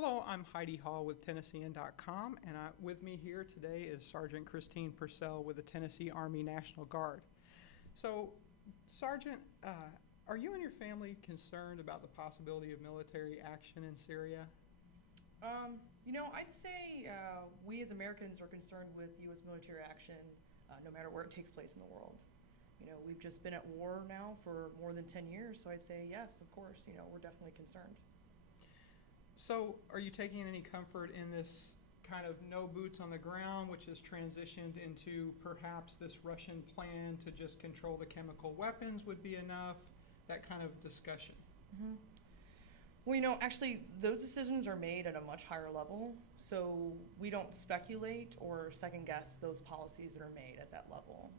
Hello, I'm Heidi Hall with Tennessean.com, and with me here today is Sergeant Kristine Purcell with the Tennessee Army National Guard. So, Sergeant, are you and your family concerned about the possibility of military action in Syria? I'd say we as Americans are concerned with U.S. military action no matter where it takes place in the world. We've just been at war now for more than 10 years, so I'd say yes, of course, we're definitely concerned. So, are you taking any comfort in this kind of no boots on the ground, which has transitioned into perhaps this Russian plan to just control the chemical weapons would be enough, that kind of discussion? Mm-hmm. Well, actually, those decisions are made at a much higher level, so we don't speculate or second guess those policies that are made at that level.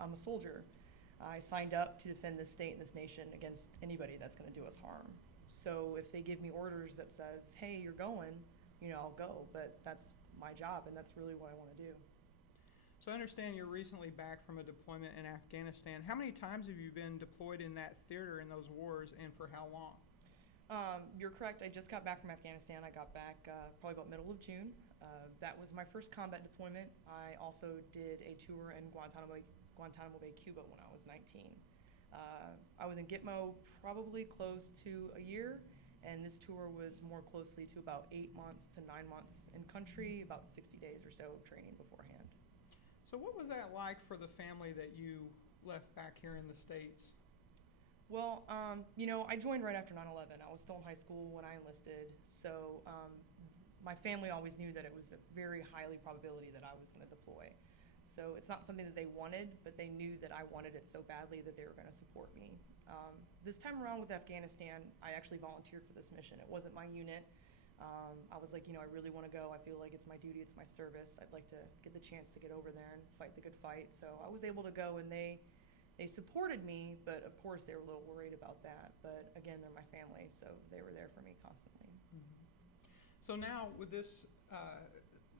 I'm a soldier. I signed up to defend this state and this nation against anybody that's going to do us harm. So if they give me orders that says, hey, you're going, I'll go. But that's my job, and that's really what I want to do. So I understand you're recently back from a deployment in Afghanistan. How many times have you been deployed in that theater in those wars, and for how long? You're correct. I just got back from Afghanistan. I got back probably about middle of June. That was my first combat deployment. I also did a tour in Guantanamo Bay, Cuba when I was 19. I was in Gitmo probably close to a year, and this tour was more closely to about 8 months to 9 months in country, about 60 days or so of training beforehand. So what was that like for the family that you left back here in the States? Well, I joined right after 9/11. I was still in high school when I enlisted, so my family always knew that it was a very highly probability that I was going to deploy. So it's not something that they wanted, but they knew that I wanted it so badly that they were going to support me. This time around with Afghanistan, I actually volunteered for this mission. It wasn't my unit. I was like, I really want to go. I feel like it's my duty, it's my service. I'd like to get the chance to get over there and fight the good fight. So I was able to go, and they supported me, but of course they were a little worried about that. But again, they're my family, so they were there for me constantly. Mm-hmm. So now with this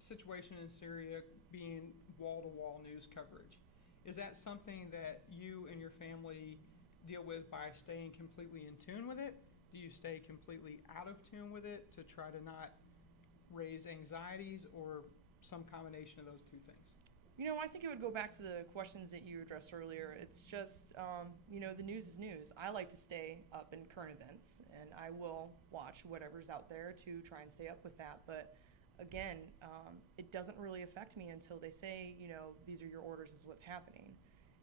situation in Syria being wall-to-wall news coverage, is that something that you and your family deal with by staying completely in tune with it? Do you stay completely out of tune with it to try to not raise anxieties, or some combination of those two things? I think it would go back to the questions that you addressed earlier. It's just, the news is news. I like to stay up in current events, and I will watch whatever's out there to try and stay up with that. But again, it doesn't really affect me until they say, these are your orders, this is what's happening.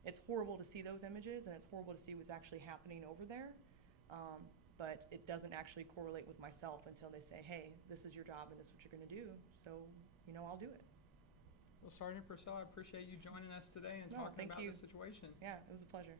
It's horrible to see those images, and it's horrible to see what's actually happening over there. But it doesn't actually correlate with myself until they say, hey, this is your job and this is what you're going to do. So, I'll do it. Well, Sergeant Purcell, I appreciate you joining us today and talking about the situation. Yeah, it was a pleasure.